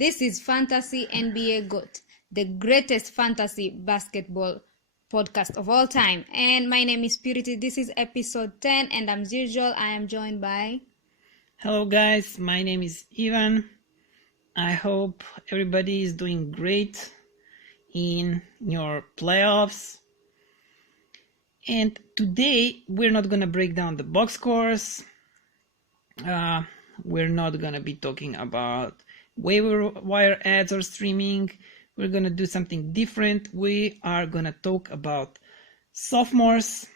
This is Fantasy NBA GOAT, the greatest fantasy basketball podcast of all time. And my name is Purity. This is episode 10, and as usual, I am joined by... Hello guys, my name is Ivan. I hope everybody is doing great in your playoffs. And today we're not gonna break down the box scores. We're not gonna be talking about waiver wire ads or streaming. We're gonna do something different. We are gonna talk about sophomores,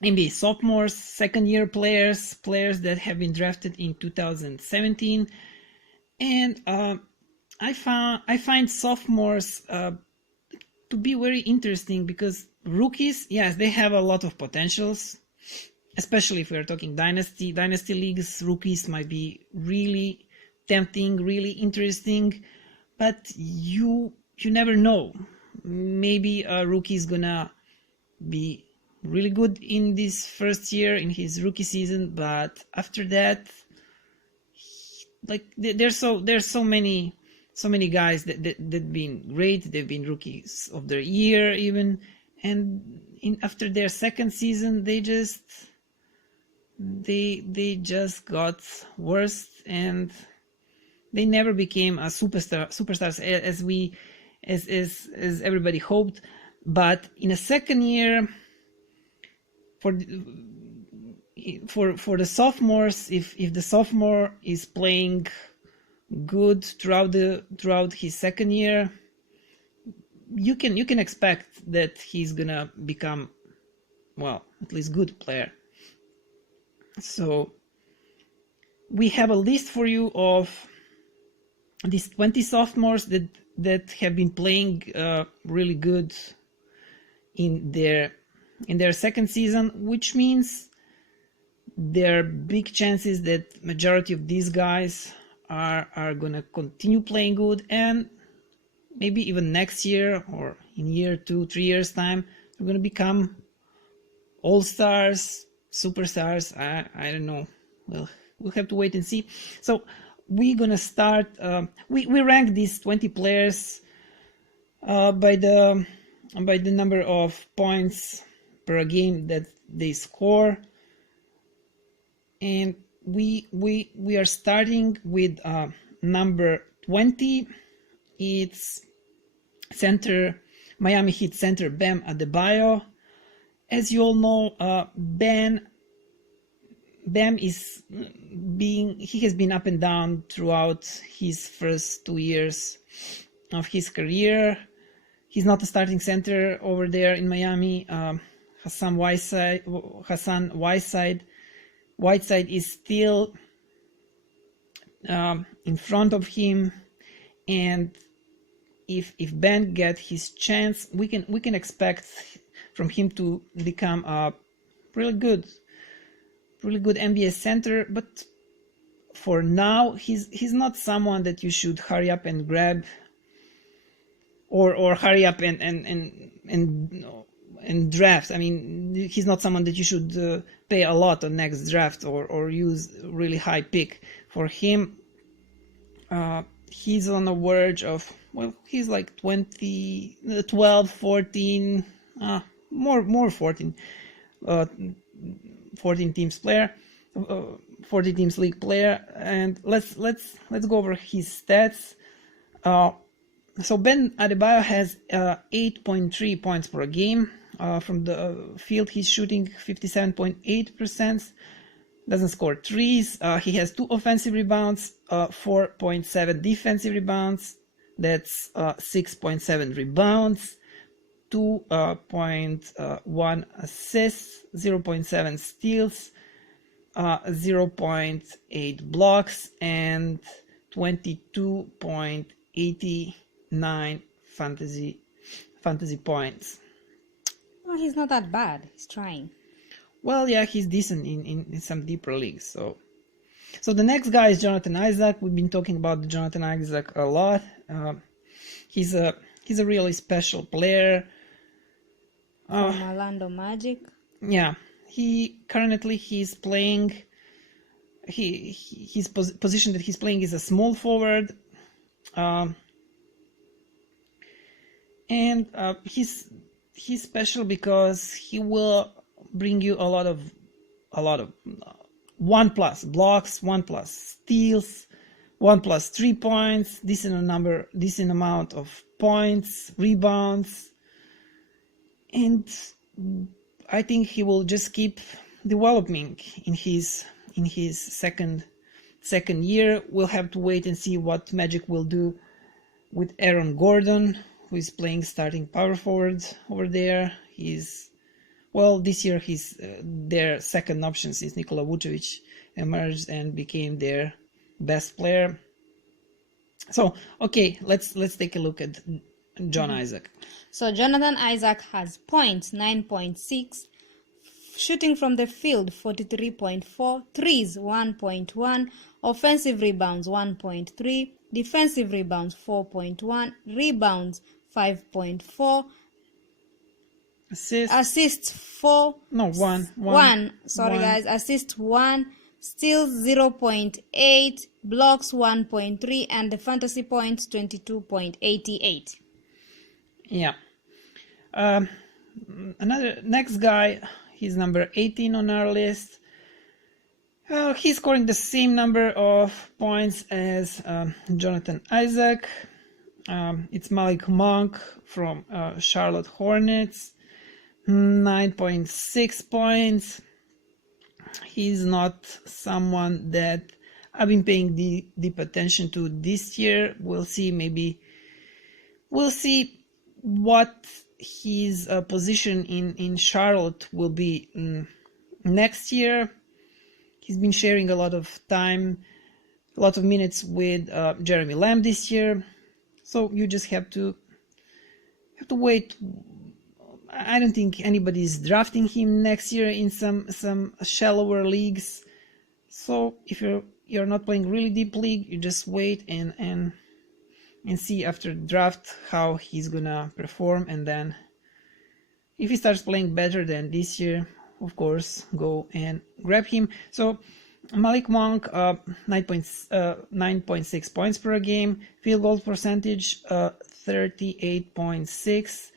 NBA sophomores, second year players that have been drafted in 2017. And I find sophomores to be very interesting because rookies, yes, they have a lot of potentials, especially if we're talking dynasty leagues. Rookies might be really tempting, really interesting, but you never know. Maybe a rookie is gonna be really good in this first year in his rookie season, but after that, like there's so many guys that been great. They've been rookies of the year even, and after their second season they just got worse, and they never became a superstars as everybody hoped. But in a second year, for the sophomores, if the sophomore is playing good throughout his second year, you can expect that he's gonna become, well, at least good player. So we have a list for you of these 20 sophomores that have been playing really good in their second season, which means there are big chances that majority of these guys are gonna continue playing good, and maybe even next year or in year 2-3 years time they're gonna become all-stars, superstars. I don't know. We'll have to wait and see. So we're gonna start. We rank these 20 players by the number of points per game that they score, and we are starting with number 20. It's Miami Heat center Bam Adebayo. As you all know, Bam has been up and down throughout his first 2 years of his career. He's not a starting center over there in Miami. Hassan Whiteside is still in front of him, and if Ben gets his chance, we can expect from him to become a really good NBA center. But for now, he's not someone that you should hurry up and grab, or hurry up and draft. I mean, he's not someone that you should pay a lot on next draft or use really high pick for him. He's on the verge of, well, he's like 12, 14, more 14 teams player, 40 teams league player. And let's go over his stats. So Ben Adebayo has 8.3 points per game. From the field, he's shooting 57.8%. Doesn't score threes. He has 2 offensive rebounds, 4.7 defensive rebounds. That's 6.7 rebounds, 2.1 assists, 0.7 steals, 0.8 blocks, and 22.89 fantasy points. Well, he's not that bad. He's trying. Well, yeah, he's decent in some deeper leagues. So the next guy is Jonathan Isaac. We've been talking about Jonathan Isaac a lot. He's a really special player. From Orlando Magic. Yeah, he's playing. His position that he's playing is a small forward. Um, and he's special because he will bring you a lot of 1+ blocks, 1+ steals, 1+ 3 points, decent amount of points, rebounds, and I think he will just keep developing in his second year. We'll have to wait and see what Magic will do with Aaron Gordon, who is playing starting power forward over there. This year he's their second option since Nikola Vucevic emerged and became their best player. So, okay, let's take a look at John Isaac. So Jonathan Isaac has points 9.6, shooting from the field 43.4, threes 1.1, offensive rebounds 1.3, defensive rebounds 4.1, rebounds 5.4, assists 4, no, one. Sorry guys, assists 1, steals 0.8, blocks 1.3, and the fantasy points 22.88. Yeah. Next guy, he's number 18 on our list. He's scoring the same number of points as Jonathan Isaac. It's Malik Monk from Charlotte Hornets, 9.6 points. He's not someone that I've been paying deep attention to this year. We'll see what his position in Charlotte will be next year. He's been sharing a lot of minutes with Jeremy Lamb this year. So you just have to wait. I don't think anybody's drafting him next year in some shallower leagues. So if you're not playing really deep league, you just wait and see after draft how he's gonna perform, and then if he starts playing better than this year, of course, go and grab him. So Malik Monk, 9.6 points per game, field goal percentage 38.6,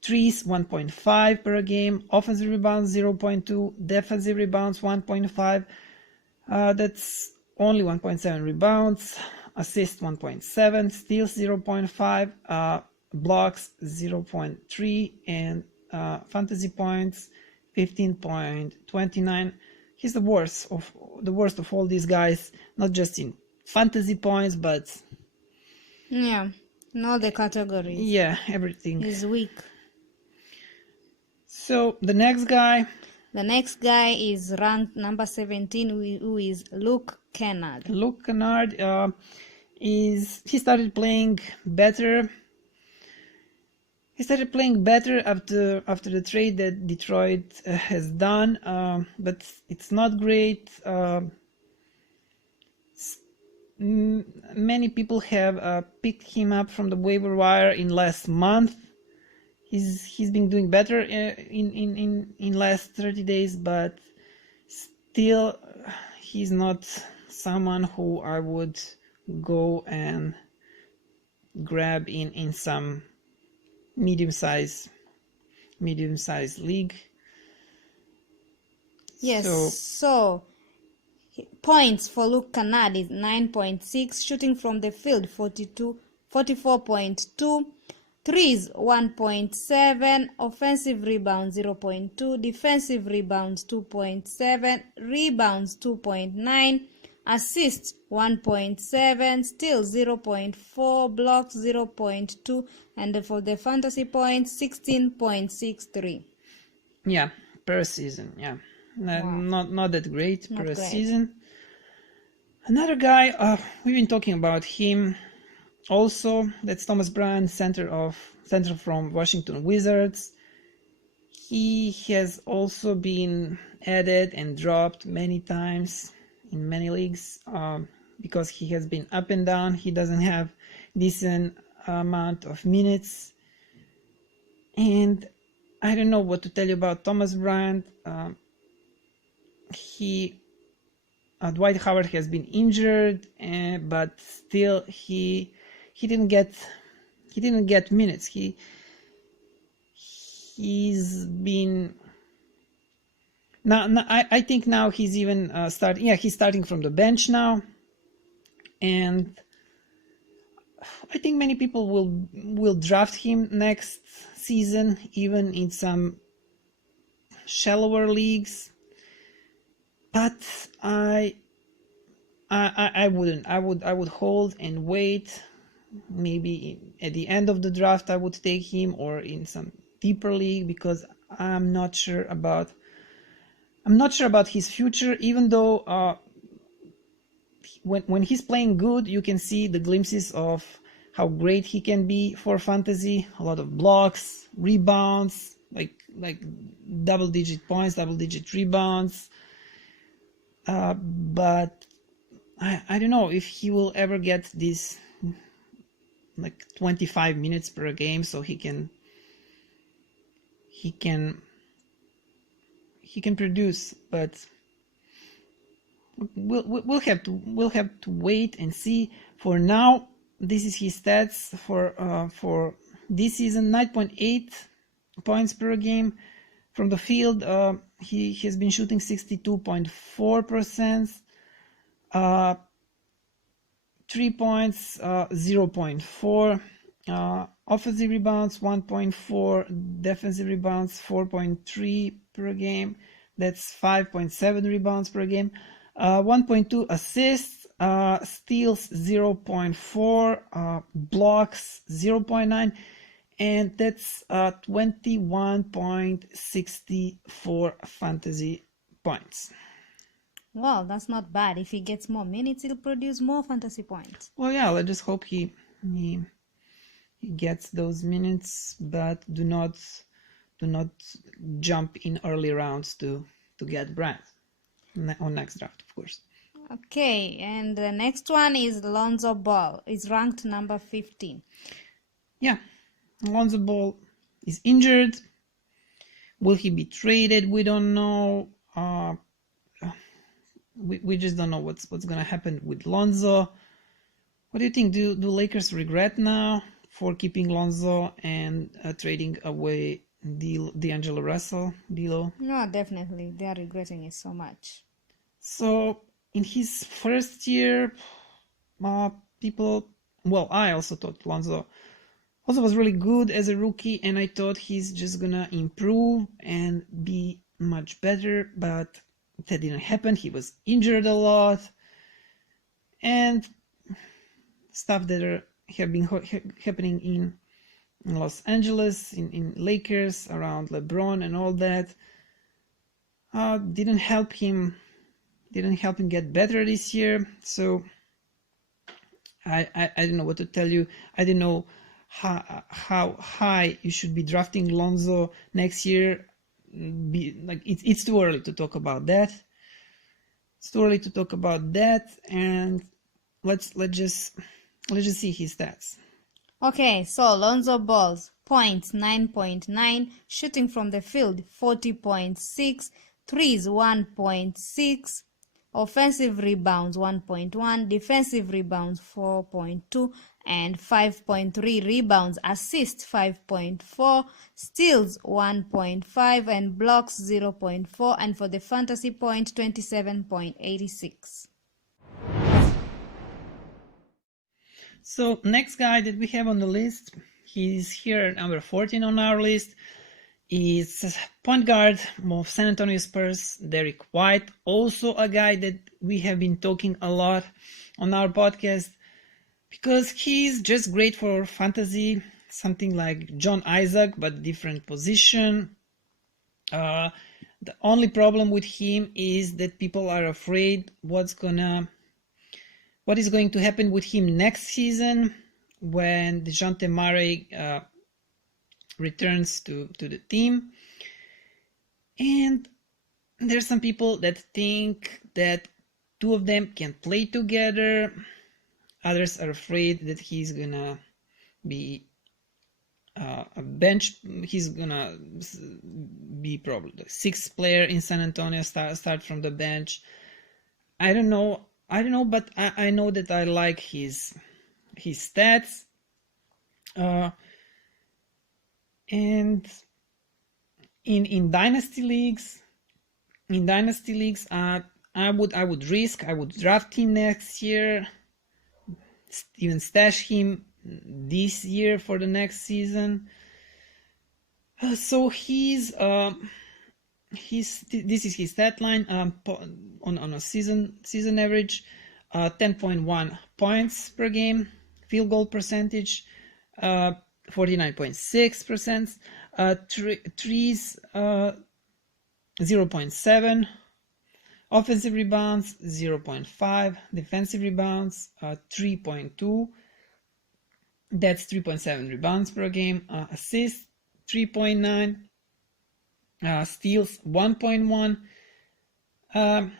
threes 1.5 per game, offensive rebounds 0.2, defensive rebounds 1.5. That's only 1.7 rebounds, assist 1.7, steals 0.5, blocks 0.3, and fantasy points 15.29. He's the worst of all these guys, not just in fantasy points, but in all the categories. Yeah, everything. He's weak. So the next guy is ranked number 17, who is Luke Kennard. Luke Kennard he started playing better. He started playing better after the trade that Detroit has done, but it's not great. Many people have picked him up from the waiver wire in last month. He's been doing better in last 30 days, but still he's not someone who I would go and grab in some medium-sized league. Yes, so points for Luke Kennard is 9.6, shooting from the field 44.2, threes 1.7, offensive rebounds 0.2, defensive rebounds 2.7, rebounds 2.9, assists 1.7, steals 0.4, blocks 0.2, and for the fantasy points 16.63. Yeah, per season. Yeah, not that great per season. Another guy, we've been talking about him also. That's Thomas Bryant, center from Washington Wizards. He has also been added and dropped many times in many leagues because he has been up and down. He doesn't have decent amount of minutes, and I don't know what to tell you about Thomas Bryant. Dwight Howard has been injured, but still he he didn't get minutes. He's been now I think now he's even starting. Yeah, he's starting from the bench now, and I think many people will draft him next season, even in some shallower leagues. But I wouldn't. I would hold and wait. Maybe at the end of the draft I would take him, or in some deeper league, because I'm not sure about his future. Even though when he's playing good, you can see the glimpses of how great he can be for fantasy. A lot of blocks, rebounds, like double-digit points, double-digit rebounds. But I don't know if he will ever get this like 25 minutes per game, so he can produce. But we'll have to wait and see. For now, this is his stats for this season: 9.8 points per game from the field. He has been shooting 62.4%. 3 points, 0.4. Offensive rebounds 1.4, defensive rebounds 4.3 per game. That's 5.7 rebounds per game. 1.2 assists, steals 0.4, blocks 0.9, and that's 21.64 fantasy points. Well, that's not bad. If he gets more minutes, he'll produce more fantasy points. Well, yeah, let's just hope he gets those minutes, but do not jump in early rounds to get Bryant on next draft, of course. Okay, and the next one is Lonzo Ball. He's ranked number 15. Yeah, Lonzo Ball is injured. Will he be traded? We don't know. We just don't know what's gonna happen with Lonzo. What do you think? Do Lakers regret now for keeping Lonzo and trading away D'Angelo Russell, D'Lo? No, definitely. They are regretting it so much. So in his first year, I also thought Lonzo was really good as a rookie, and I thought he's just gonna improve and be much better, but that didn't happen. He was injured a lot, and stuff that have been happening in Los Angeles, in Lakers, around LeBron and all that, didn't help him get better this year. So I don't know what to tell you. I don't know how high you should be drafting Lonzo next year. It's too early to talk about that. And let's just see his stats. Okay, so Lonzo Ball's points 9.9, shooting from the field 40.6, threes 1.6, offensive rebounds 1.1, defensive rebounds 4.2, and 5.3 rebounds, assists 5.4, steals 1.5, and blocks 0.4, and for the fantasy point 27.86. So next guy that we have on the list, he's here at number 14 on our list, is point guard of San Antonio Spurs, Derrick White, also a guy that we have been talking a lot on our podcast, because he's just great for fantasy, something like John Isaac, but different position. The only problem with him is that people are afraid what is going to happen with him next season when DeJounte Murray returns to the team. And there's some people that think that two of them can play together. Others are afraid that he's gonna be a bench. He's gonna be probably the sixth player in San Antonio, start from the bench. I don't know, but I know that I like his his stats. And in dynasty leagues, I would draft him next year, even stash him this year for the next season. So this is his stat line on a season average, 10.1 points per game, field goal percentage, 49.6%, threes 0.7, offensive rebounds 0.5, defensive rebounds 3.2. That's 3.7 rebounds per game. Assists 3.9. Steals 1.1.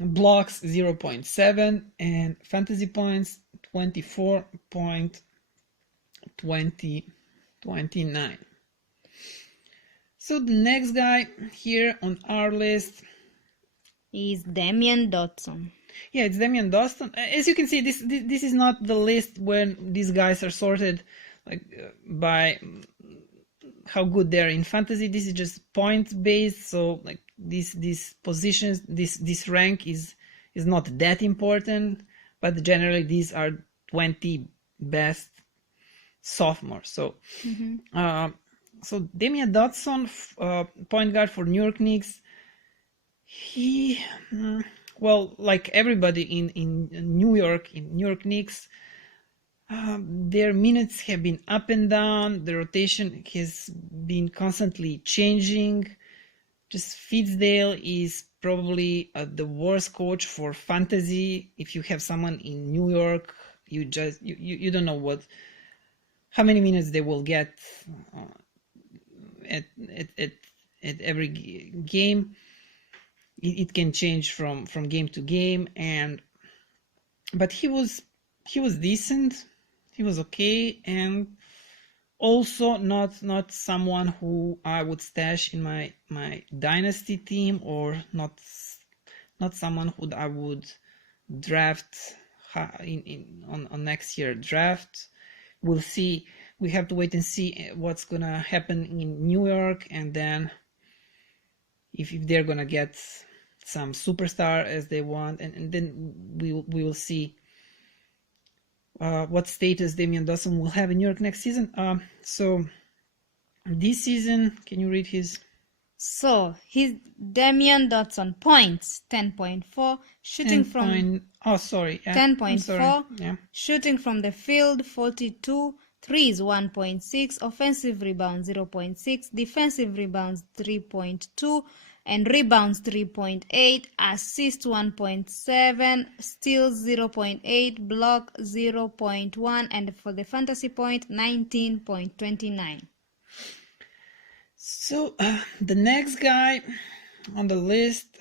Blocks 0.7, and fantasy points 24.29. So the next guy here on our list is Damian Dotson. Yeah, it's Damian Dotson. As you can see, this is not the list when these guys are sorted by how good they are in fantasy. This is just point based, so like these positions, this rank is not that important, but generally these are 20 best sophomores. So so Damian Dotson, point guard for New York Knicks, he well, like everybody in New York Knicks, their minutes have been up and down. The rotation has been constantly changing. Just Fitzdale is probably the worst coach for fantasy. If you have someone in New York, you don't know how many minutes they will get at every game. It can change from game to game, but he was decent. He was okay, and also not someone who I would stash in my dynasty team, or not someone who I would draft on next year draft. We'll see. We have to wait and see what's gonna happen in New York, and then if they're gonna get some superstar as they want, and then we will see what status Damian Dotson will have in New York next season. So this season, can you read his? So his Damian Dotson points 10.4, shooting from 10.4, yeah. Shooting from the field 42, threes 1.6, offensive rebounds 0.6, defensive rebounds 3.2, and rebounds 3.8, assists 1.7, steals 0.8, block 0.1, and for the fantasy point 19.29. So the next guy on the list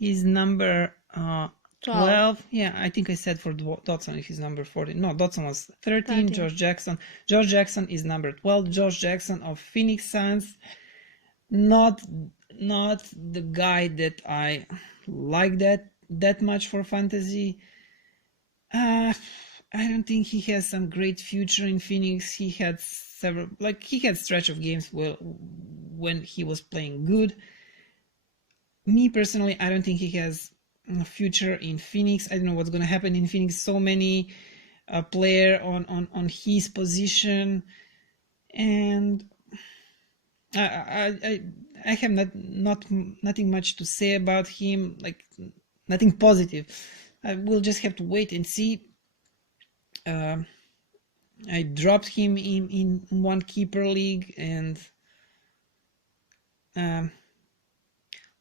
is number 12. Yeah, I think I said for Dotson he's number 14. No, Dotson was 13. Josh Jackson is number 12. Josh Jackson of Phoenix Suns. Not the guy that I like that much for fantasy. I don't think he has some great future in Phoenix. He had stretch of games when he was playing good. Me personally, I don't think he has a future in Phoenix. I don't know what's going to happen in Phoenix. So many player on his position, and I have nothing much to say about him, like nothing positive. I will just have to wait and see. I dropped him in one keeper league, and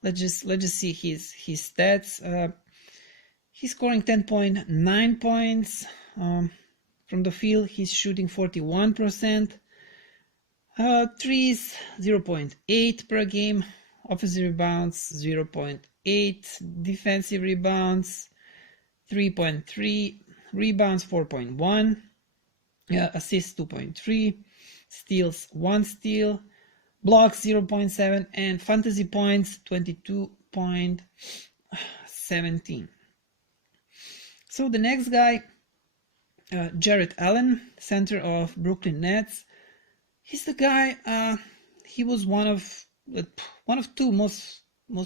let's just see his stats. He's scoring 10.9 points from the field. He's shooting 41%. Threes 0.8 per game, offensive rebounds 0.8, defensive rebounds 3.3, rebounds 4.1, assists 2.3, steals 1 steal, blocks 0.7, and fantasy points 22.17. So the next guy Jarrett Allen, center of Brooklyn Nets. He's the guy. He was one of two most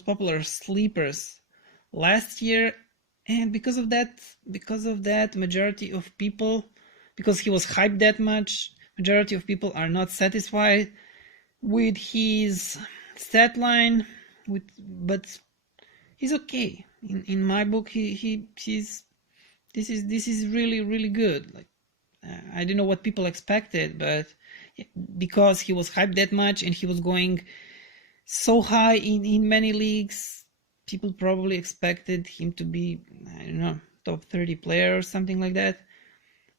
popular sleepers last year, and because of that, majority of people, because he was hyped that much, majority of people are not satisfied with his stat line. But he's okay. In my book, he's this is really good. Like, I don't know what people expected, but because he was hyped that much and he was going so high in many leagues, people probably expected him to be, I don't know, top 30 player or something like that.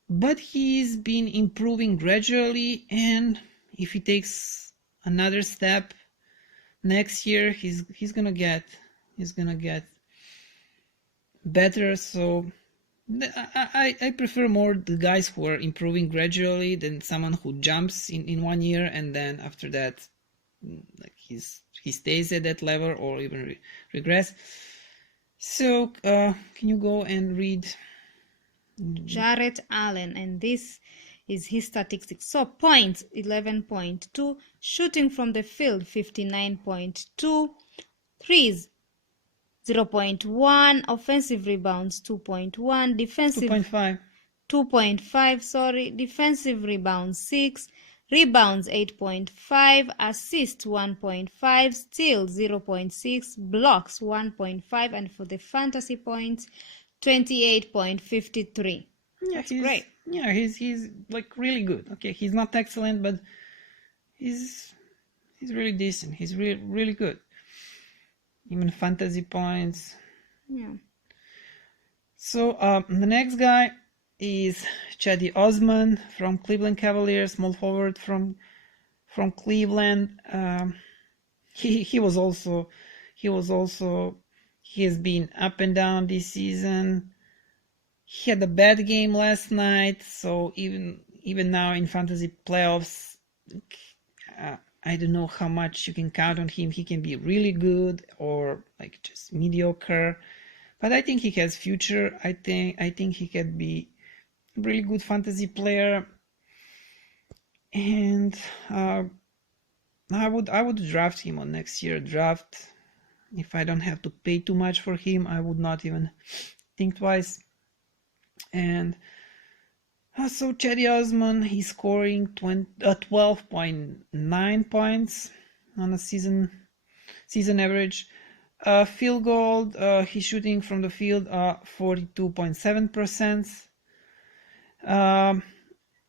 But he's been improving gradually, and if he takes another step next year, he's gonna get better. So I prefer more the guys who are improving gradually than someone who jumps in 1 year and then after that, like, he stays at that level or even regress. So can you go and read Jarrett Allen, and this is his statistics. So points 11.2, shooting from the field 59.2, threes 0.1, offensive rebounds 2.1, defensive 2.5, sorry, defensive rebounds 6, rebounds 8.5, assists 1.5, steals 0.6, blocks 1.5, and for the fantasy points 28.53. That's great. Yeah, he's like really good. Okay, he's not excellent, but he's really decent. He's really good. Even fantasy points. Yeah. So the next guy is Cedi Osman from Cleveland Cavaliers, small forward from Cleveland. He has been up and down this season. He had a bad game last night, so even now in fantasy playoffs, I don't know how much you can count on him. He can be really good or like just mediocre, but I think he has future. I think he can be a really good fantasy player, and I would draft him on next year draft. If I don't have to pay too much for him, I would not even think twice. And so Cedi Osman, he's scoring 12.9 points on a season average. Field goal, he's shooting from the field 42.7%.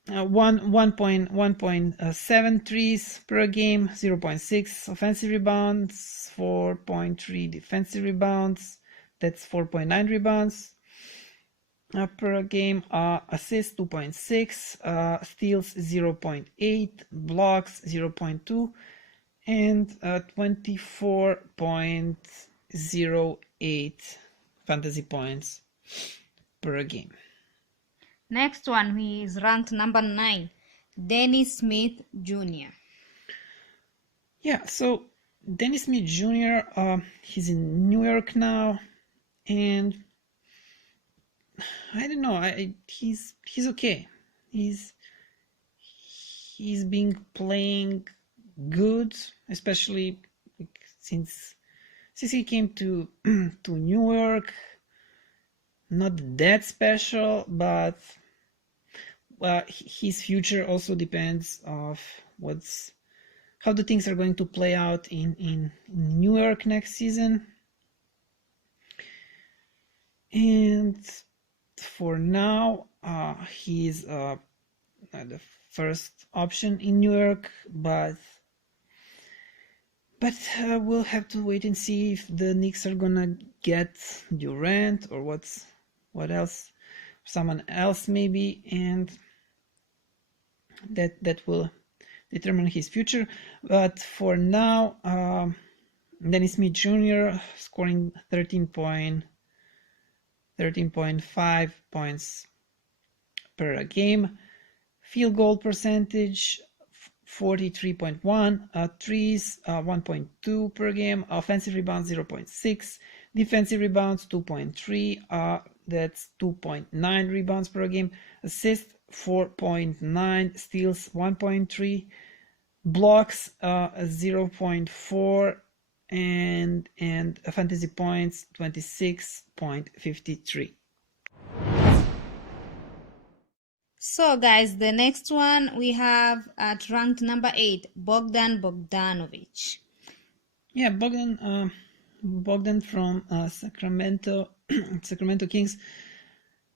1.7 threes per game, 0.6 offensive rebounds, 4.3 defensive rebounds. That's 4.9 rebounds per game. Assists 2.6, steals 0.8, blocks 0.2, and 24.08 fantasy points per game. Next one, he is ranked number 9, Dennis Smith Jr. Yeah, so Dennis Smith Jr., he's in New York now, and I don't know, he's okay. He's been playing good, especially since he came to New York. Not that special, but his future also depends of how the things are going to play out in New York next season. And for now, he's the first option in New York, but we'll have to wait and see if the Knicks are gonna get Durant or what else, someone else maybe, and that will determine his future. But for now, Dennis Smith Jr. scoring 13.5 points per game, field goal percentage 43.1, threes 1.2 per game, offensive rebounds 0.6, defensive rebounds 2.3, that's 2.9 rebounds per game, assists 4.9, steals 1.3, blocks 0.4, and fantasy points 26.53. So, guys, the next one we have at ranked number 8, Bogdan Bogdanovic. Yeah, Bogdan from Sacramento Kings.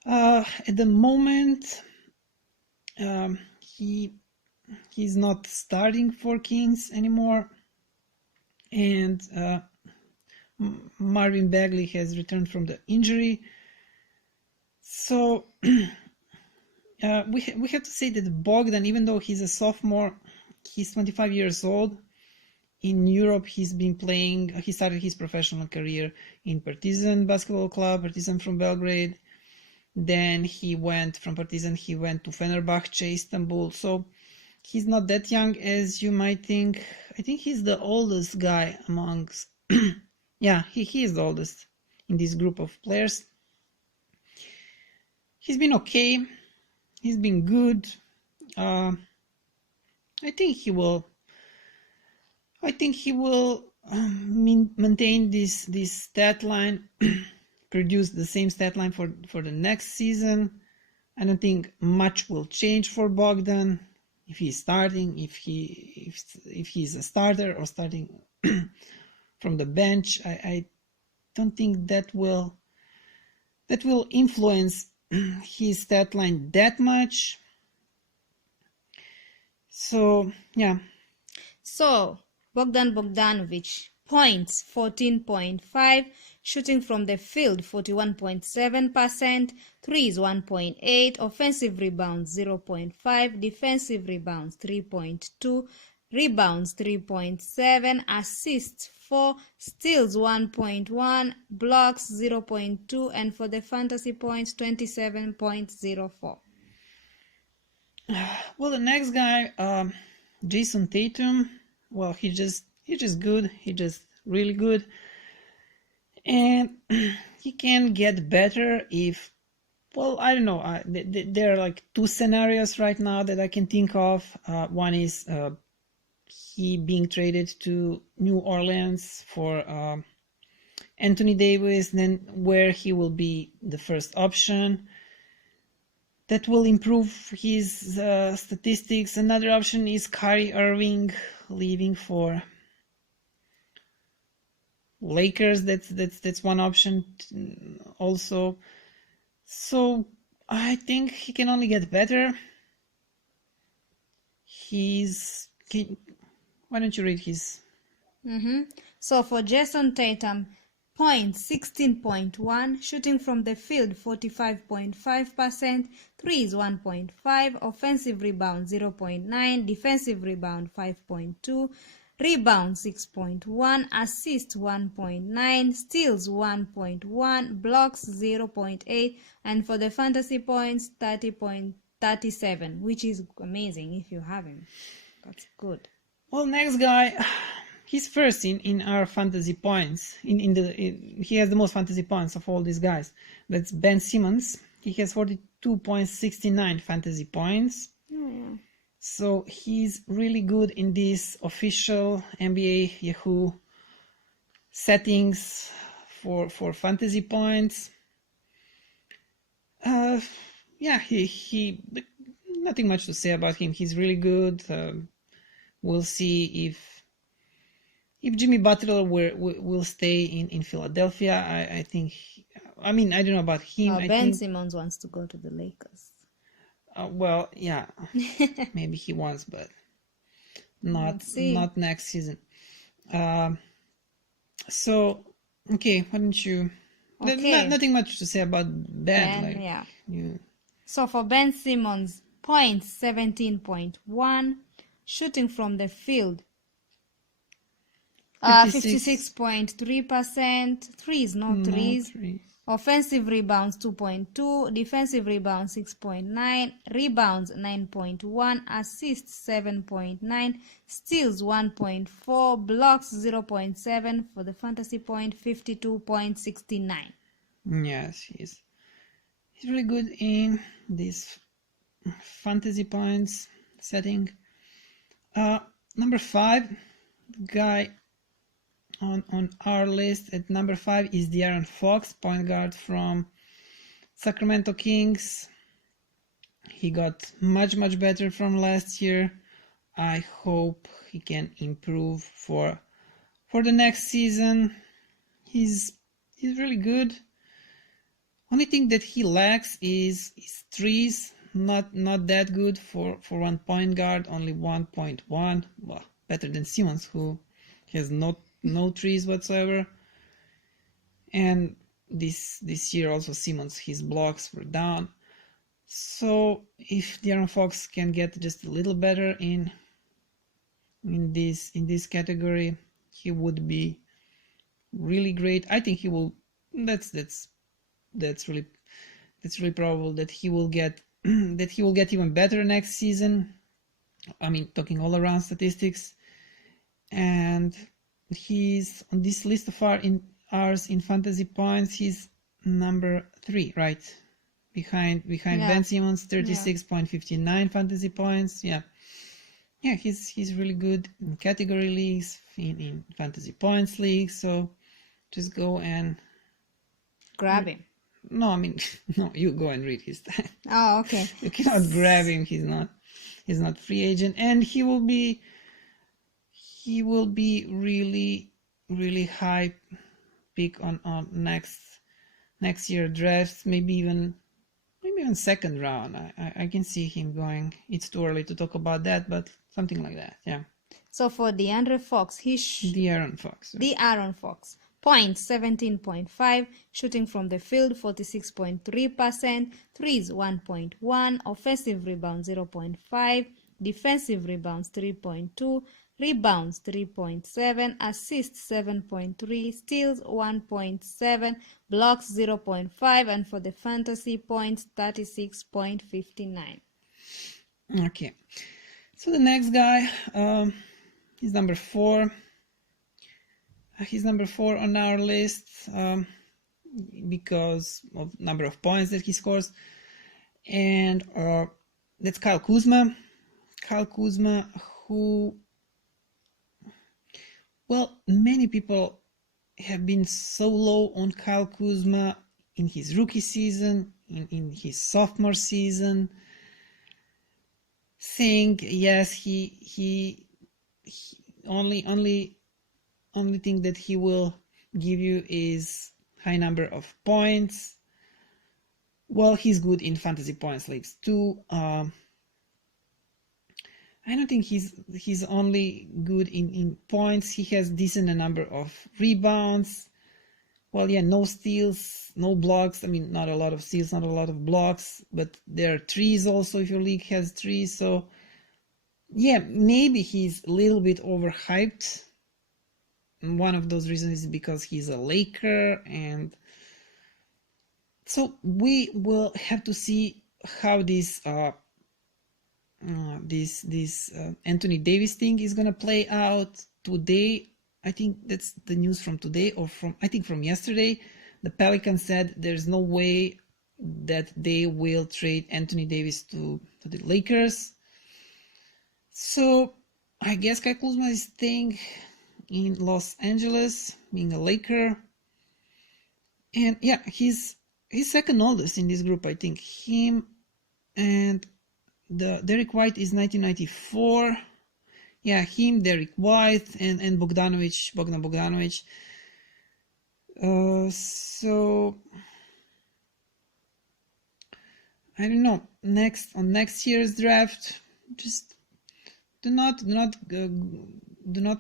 At the moment, he's not starting for Kings anymore, and Marvin Bagley has returned from the injury. So we have to say that Bogdan, even though he's a sophomore, he's 25 years old. In Europe, he's been playing. He started his professional career in Partizan Basketball Club, Partizan from Belgrade. Then he went from Partizan. He went to Fenerbahce, Istanbul. So he's not that young as you might think. I think he's the oldest guy amongst. Yeah, he is the oldest in this group of players. He's been okay. He's been good. I think he will maintain this stat line, produce the same stat line for the next season. I don't think much will change for Bogdan if he's starting, if he's a starter or starting from the bench. I don't think that will influence his stat line that much. So yeah. So Bogdan Bogdanovic, points 14.5, shooting from the field 41.7%, threes 1.8, offensive rebounds 0.5, defensive rebounds 3.2, rebounds 3.7, assists 4, steals 1.1, blocks 0.2, and for the fantasy points 27.04. Well, the next guy, Jason Tatum. Well, he's just good. He's just really good, and he can get better if. Well, I don't know. There are like two scenarios right now that I can think of. One is he being traded to New Orleans for Anthony Davis, then where he will be the first option. That will improve his statistics. Another option is Kyrie Irving leaving for Lakers. That's one option also. So I think he can only get better. Why don't you read his? So for Jason Tatum, points 16.1, shooting from the field 45.5%, threes 1.5, offensive rebound 0.9, defensive rebound 5.2, rebound 6.1, assist 1.9, steals 1.1, blocks 0.8, and for the fantasy points 30.37, which is amazing if you have him. That's good. Well, next guy, he's first in our fantasy points. He has the most fantasy points of all these guys. That's Ben Simmons. He has 42.69 fantasy points. Oh, yeah. So he's really good in these official NBA Yahoo settings for fantasy points. Yeah, he nothing much to say about him. He's really good. We'll see if Jimmy Butler will stay in Philadelphia. I think. I mean, I don't know about him. Ben Simmons wants to go to the Lakers. Well, yeah, maybe he wants, but not next season. So, okay, why don't you? Okay. Nothing much to say about Ben. Yeah. So for Ben Simmons, points 17.1, shooting from the field 56.3%, threes, no threes. Offensive rebounds 2.2, defensive rebounds 6.9, rebounds 9.1, assists 7.9, steals 1.4, blocks 0.7, for the fantasy point 52.69. Yes, He's really good in this fantasy points setting. Number 5, guy on our list at number 5 is De'Aaron Fox, point guard from Sacramento Kings. He got much better from last year. I hope he can improve for the next season. He's really good. Only thing that he lacks is threes. Not that good for one point guard. Only 1.1. Well, better than Simmons, who has no threes whatsoever. And this year also Simmons, his blocks were down. So if De'Aaron Fox can get just a little better in this category, he would be really great. I think he will. That's really probable that he will get even better next season. I mean, talking all around statistics, and he's on this list of ours in fantasy points. He's number 3, right? Behind Ben Simmons, 36.59 fantasy points. Yeah, he's really good in category leagues, in fantasy points leagues. So just go and grab him. No, I mean, no, you go and read his stats. Oh, okay. You cannot grab him. He's not free agent, and he will be really high pick on next year drafts, maybe even second round. I can see him going. It's too early to talk about that, but something like that. Yeah. So for De'Aaron Fox, De'Aaron Fox. De'Aaron Fox. Points 17.5, shooting from the field 46.3%, threes 1.1, offensive rebounds 0.5, defensive rebounds 3.2, rebounds 3.7, assists 7.3, steals 1.7, blocks 0.5, and for the fantasy points 36.59. Okay, so the next guy is number 4. He's number 4 on our list because of number of points that he scores, and that's Kyle Kuzma. Kyle Kuzma, who, well, many people have been so low on Kyle Kuzma in his rookie season, in his sophomore season, saying yes, he only thing that he will give you is high number of points. Well, he's good in fantasy points leagues too. I don't think he's only good in points. He has decent number of rebounds. Well, yeah, no steals, no blocks. I mean, not a lot of steals, not a lot of blocks, but there are threes also if your league has threes. So yeah, maybe he's a little bit overhyped. One of those reasons is because he's a Laker, and so we will have to see how this Anthony Davis thing is gonna play out today. I think that's the news from today, or from yesterday. The Pelicans said there's no way that they will trade Anthony Davis to the Lakers. So I guess Kyle Kuzma is staying in Los Angeles, being a Laker, and yeah, he's second oldest in this group. I think him and the Derek White is 1994. Yeah, him, Derek White, and Bogdan Bogdanovic. So I don't know. Next year's draft, just do not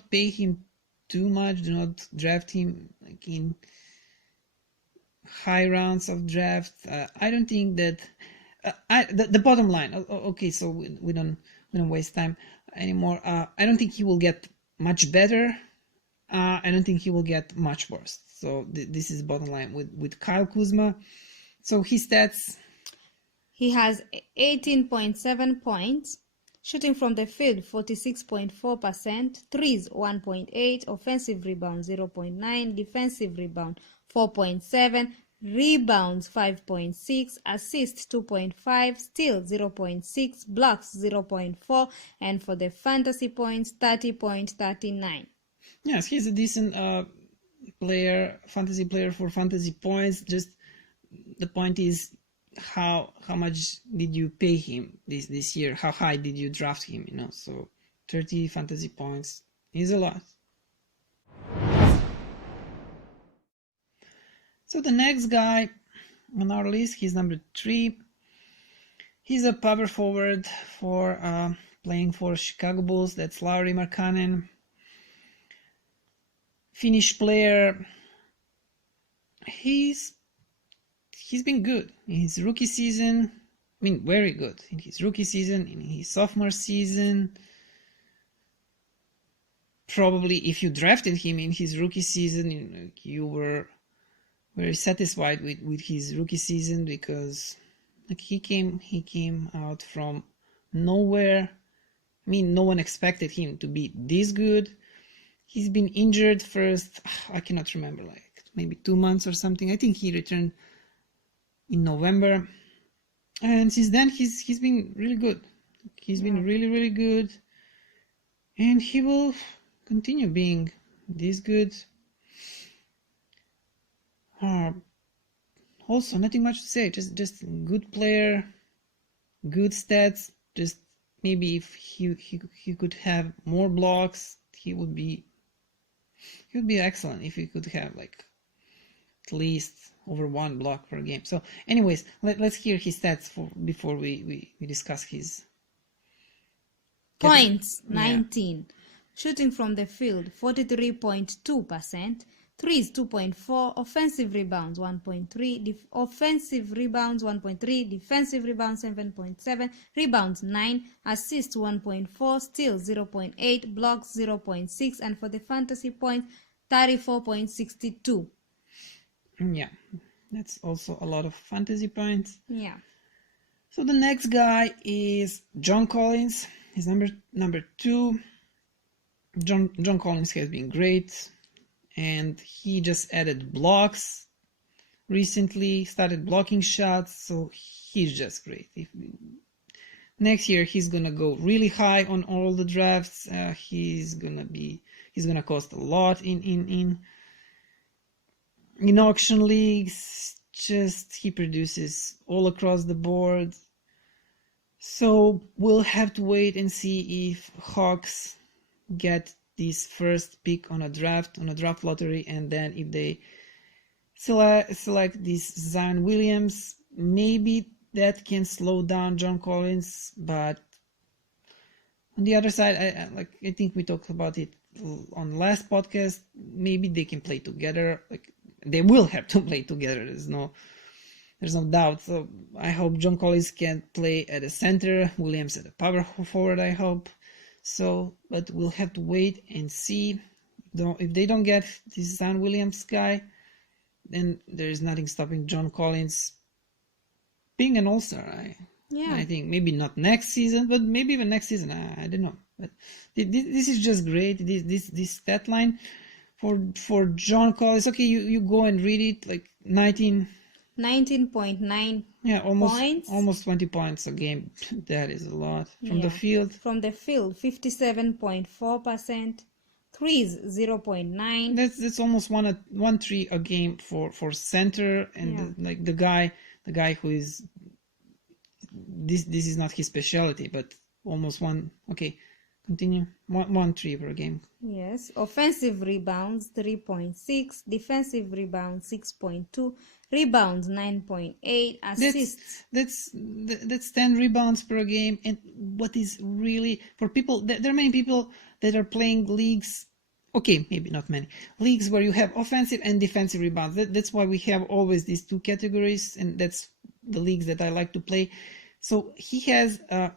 pay him too much. Do not draft him like in high rounds of draft. I don't think that. The bottom line. Okay, so we don't waste time anymore. I don't think he will get much better. I don't think he will get much worse. So this is bottom line with Kyle Kuzma. So his stats. He has 18.7 points. Shooting from the field 46.4%, threes 1.8, offensive rebound 0.9, defensive rebound 4.7, rebounds 5.6, assists 2.5, steals 0.6, blocks 0.4, and for the fantasy points 30.39. Yes, he's a decent player, fantasy player for fantasy points. Just the point is how much did you pay him this year? How high did you draft him? So 30 fantasy points is a lot. So the next guy on our list, he's number 3. He's a power forward for playing for Chicago Bulls. That's Lauri Markkanen. Finnish player. He's been good in his rookie season. I mean, very good in his rookie season, in his sophomore season. Probably if you drafted him in his rookie season, you were very satisfied with his rookie season, because he came out from nowhere. I mean, no one expected him to be this good. He's been injured first, I cannot remember, like maybe 2 months or something. I think he returned in November, and since then he's been really good. He's been really good, and he will continue being this good. Also, nothing much to say. Just good player, good stats. Just maybe if he could have more blocks, he would be excellent. If he could have like at least over 1 block per game. So, anyways, let's hear his stats before we discuss his points. 19. Shooting from the field 43.2%. Threes 2.4, offensive rebounds 1.3, offensive rebounds 1.3, defensive rebounds 7.7, rebounds 9, assists 1.4, steals 0.8, blocks 0.6, and for the fantasy points 34.62. Yeah, that's also a lot of fantasy points. Yeah. So the next guy is John Collins. He's number 2. John Collins has been great. And he just added blocks recently, started blocking shots, so he's just great. Next year he's gonna go really high on all the drafts. He's gonna cost a lot in auction leagues. Just he produces all across the board. So we'll have to wait and see if Hawks get this first pick on a draft lottery, and then if they select this Zion Williams, maybe that can slow down John Collins. But on the other side, I think we talked about it on last podcast, maybe they can play together. Like they will have to play together. There's no doubt. So I hope John Collins can play at the center, Williams at the power forward, I hope. So, but we'll have to wait and see. If they don't get this Zion Williams guy, then there is nothing stopping John Collins being an all-star. I think maybe not next season, but maybe even next season. I don't know. But this is just great. This stat line for John Collins. Okay, you go and read it. Like 19.9 points. Almost 20 points a game. That is a lot. From the field 57.4%. Threes 0.9. That's almost 1-3 a game for center, and the guy who is this is not his specialty, but almost one. Okay, continue. 1-3 per game. Yes. Offensive rebounds 3.6, defensive rebounds 6.2, rebounds 9.8, assists. That's 10 rebounds per game. And what is really for people, there are many people that are playing leagues. Okay, maybe not many leagues where you have offensive and defensive rebounds. That's why we have always these two categories, and that's the leagues that I like to play. So he has. There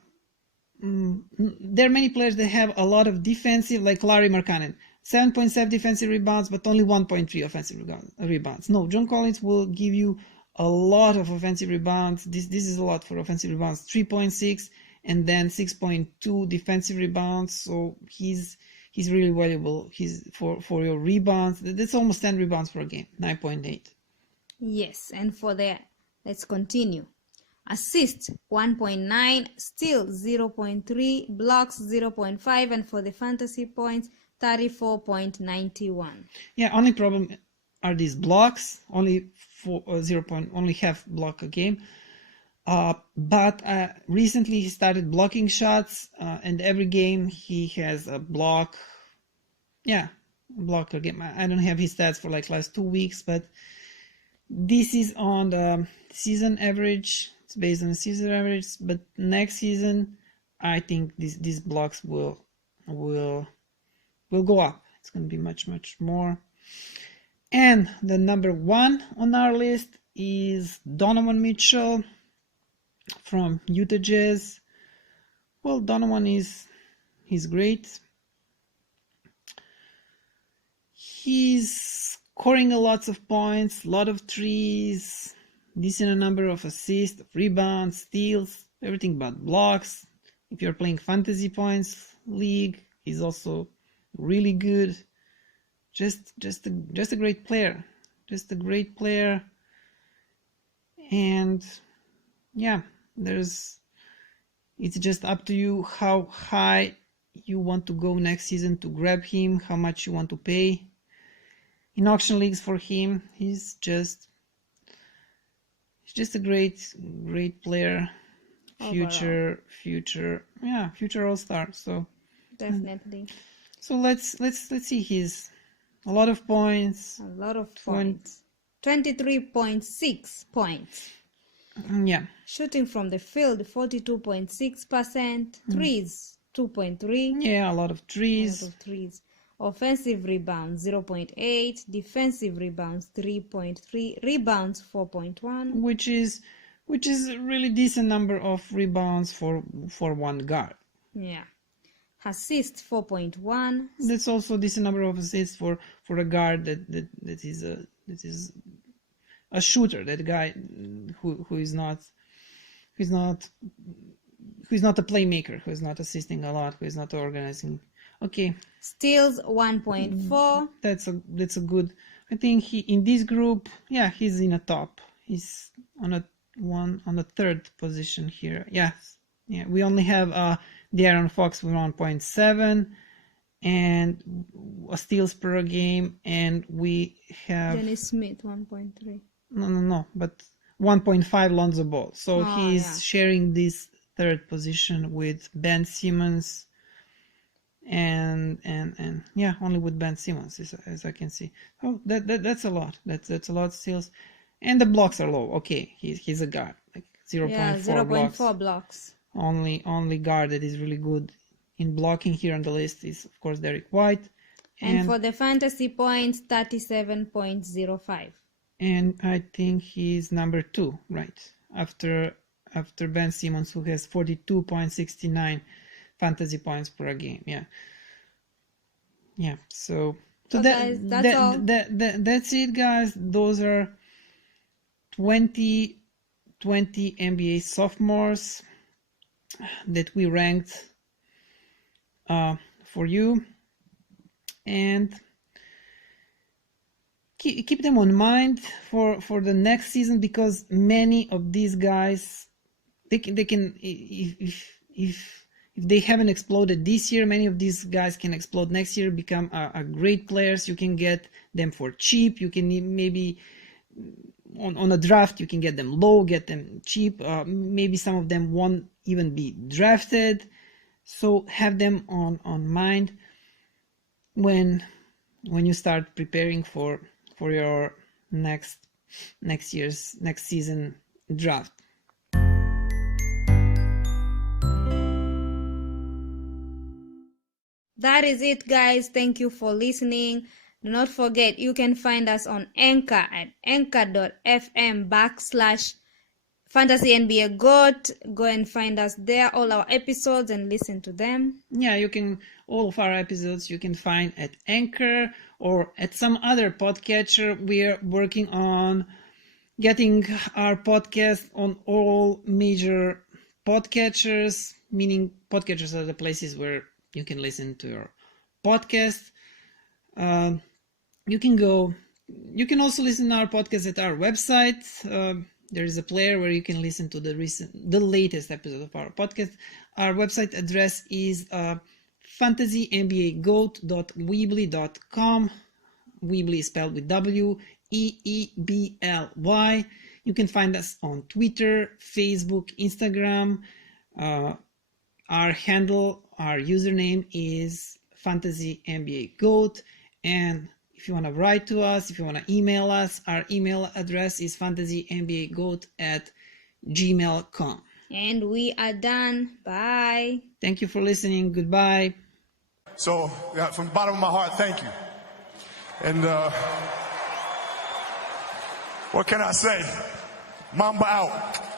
are many players that have a lot of defensive, like Lauri Markkanen, 7.7 defensive rebounds, but only 1.3 offensive rebounds. No, John Collins will give you a lot of offensive rebounds. This is a lot for offensive rebounds, 3.6, and then 6.2 defensive rebounds. So he's really valuable. He's for your rebounds. That's almost 10 rebounds per game, 9.8. Yes, and let's continue. Assist 1.9, steal 0.3, blocks 0.5, and for the fantasy points 34.91. Yeah, only problem are these blocks. Only only half block a game. But recently he started blocking shots, and every game he has a block. Yeah, block a game. I don't have his stats for like last 2 weeks, but this is on the season average. It's based on the season average, but next season I think these blocks will go up. It's going to be much more. And the number 1 on our list is Donovan Mitchell from Utah Jazz. Well, Donovan he's great. He's scoring a lot of points, a lot of threes, decent number of assists, rebounds, steals, everything but blocks. If you're playing fantasy points league, he's also really good. Just a great player. Just a great player. And yeah, it's just up to you how high you want to go next season to grab him, how much you want to pay. In auction leagues for him, he's just a great player. Future all-star. So definitely. So let's see. He's a lot of points. 23.6 points. Yeah. Shooting from the field 42.6%. Threes 2.3. Yeah, a lot of threes. Offensive rebounds 0.8, defensive rebounds 3.3, rebounds 4.1, which is a really decent number of rebounds for one guard. Yeah. Assists 4.1. That's also a decent number of assists for a guard that is a shooter. That guy who is not a playmaker, who is not assisting a lot, who is not organizing. Okay. Steals 1.4. That's a good. I think he in this group, yeah, he's in a top. He's on the third position here. Yes. Yeah. We only have De'Aaron Fox with 1.7 and steals per game, and we have Dennis Smith 1.3. No, but 1.5 Lonzo Ball. So he's sharing this third position with Ben Simmons. And yeah, only with Ben Simmons as I can see. Oh, that's a lot. That's a lot of steals, and the blocks are low. Okay, he's a guard, like 0.4 blocks. Only guard that is really good in blocking here on the list is of course Derek White. And for the fantasy points, 37.05. And I think he's number 2, right? After Ben Simmons, who has 42.69 fantasy points per game. Yeah. So guys, that's all. That's it, guys. Those are 20 NBA sophomores that we ranked for you, and keep them on mind for the next season, because many of these guys they can if they haven't exploded this year, many of these guys can explode next year, become a great players. You can get them for cheap. You can maybe on a draft you can get them low, get them cheap. Maybe some of them won't even be drafted. So have them on mind when you start preparing for your next season draft. That is it, guys. Thank you for listening. Do not forget, you can find us on Anchor at anchor.fm/Fantasy NBA GOAT. Go and find us there, all our episodes, and listen to them. Yeah, you can, all of our episodes you can find at Anchor or at some other podcatcher. We're working on getting our podcast on all major podcatchers, meaning podcatchers are the places where you can listen to your podcast. You can go You can also listen to our podcast at our website. There is a player where you can listen to the latest episode of our podcast. Our website address is fantasynbagoat.weebly.com. Weebly is spelled with W-E-E-B-L-Y. You can find us on Twitter, Facebook, Instagram. Our handle, our username is fantasynbagoat. And if you want to write to us, if you want to email us, our email address is fantasynbagoat@gmail.com. And we are done. Bye. Thank you for listening. Goodbye. So, from the bottom of my heart, thank you. And what can I say? Mamba out.